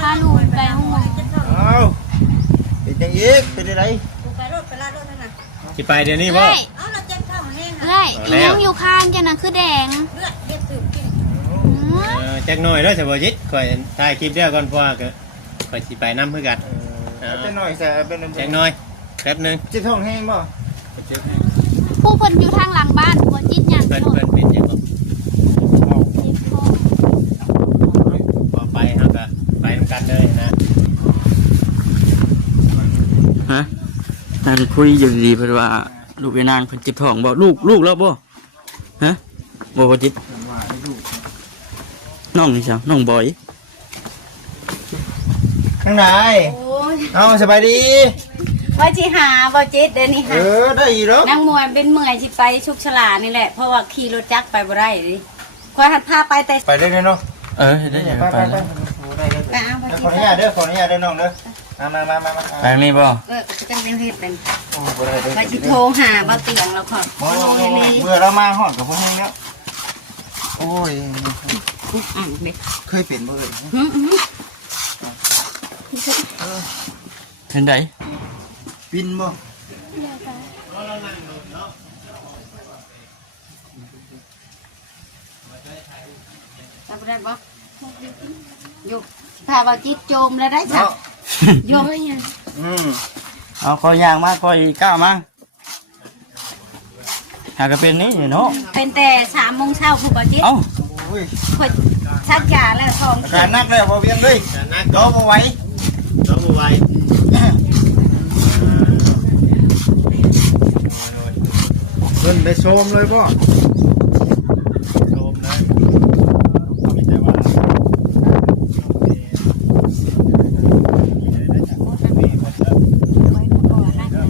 พาลูกไปห้องหมอ เอาเป็นยังอีกเป็นอะไร ไปรถไปลาดรถนั่นน่ะ สิไปเดี๋ยวนี้บ่ เฮ้ย เอาเราเจ็บข้าวแห้ง เฮ้ยอีน้องอยู่ข้างจะน่ะคือแดง เลือดเลือดสืบกิน จักหน่อยเด้อสบจิตข่อยถ่ายคลิปเดียวก่อนเพราะว่าก็ข่อยสิไปนำคือกัน เป็นหน่อยใส่เป็น จักหน่อยแป๊บนึง จะท้องแห้งบ่ ผู้เพิ่นอยู่ทางหลังบ้านหัวจิตหยัง เพิ่น โทษ เพิ่นเป็นจังบ่ เจ็บคอ พอไปเฮาก็ไปนำกันเลยนะ ฮะนั่นคุยอยู่ดีๆเพิ่นว่าลูกไอ้นางเพิ่นเจ็บท้องบ่ลูกแล้วบ่ฮะบ่จิตน้องนี่ซะน้องบอย ข้างไหน โอ้ย เอาสบายดี ว่าจิหาบ่จิตเดี๋ยวนี้หา ได้อีกแล้ว นางมวยเป็นเมื่อยสิไปชุกฉลานี่แหละเพราะว่าขี่รถจักรไปบ่ได้ดิคอยหัดพาไปแต่ ไปได้เนาะ ได้ ไป ไป ไป แล้ว ไปเอาไป ขออนุญาตเด้อขออนุญาตเด้อน้องเด้อมา ไปนี่บ่ จะเป็นเฮ็ดเป็น โอ้บ่ได้เด้อ ว่าสิโทรหาบ่เตียงแล้วขอ โอ้เมื่อเรามาหอดกับพวกนี้แล้วโอ้ย เด็ก เคยเป็นบ่เอ่ย เห็นได บินบ่ จับได้บ่อยู่พาบ่จิตโจมแล้วได้จ้ะโยม เอาคอยย่างมาคอยก้าวมาหากเป็นนี่เนาะ เป็นแต่3 โมงเช้าผู้บ่จิต เอ้า โอ้ย ข่อยชักยาแล้วท้อง อาการนักแล้วบ่เวียงเลย นัก รอบ่ไหว น้องบ่ไหว เพิ่นได้โชมเลยบ่ โชมเลยมีแต่ว่า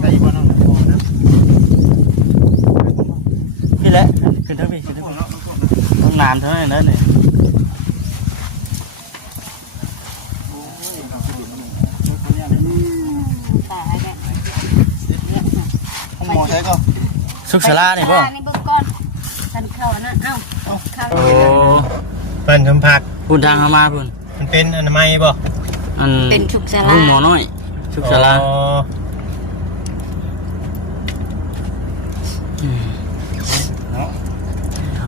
ได้บ่น้อง พี่แหละขึ้นเถอะพี่ขึ้นเถอะต้องนานเท่านั้นนะเนี่ย ตายแล้ว ห้องหมอใช้ก็ สุขศาลานี่บ่ นี่เบิ่งก่อนทันเข้านะเอ้าเข้า โอ้ เพิ่นสัมผัส พูดทางเข้ามาพุ่น มันเป็นอนามัยบ่ อัน เป็นชุกศาลา ห้องหมอน้อยสุขศาลา อ๋อ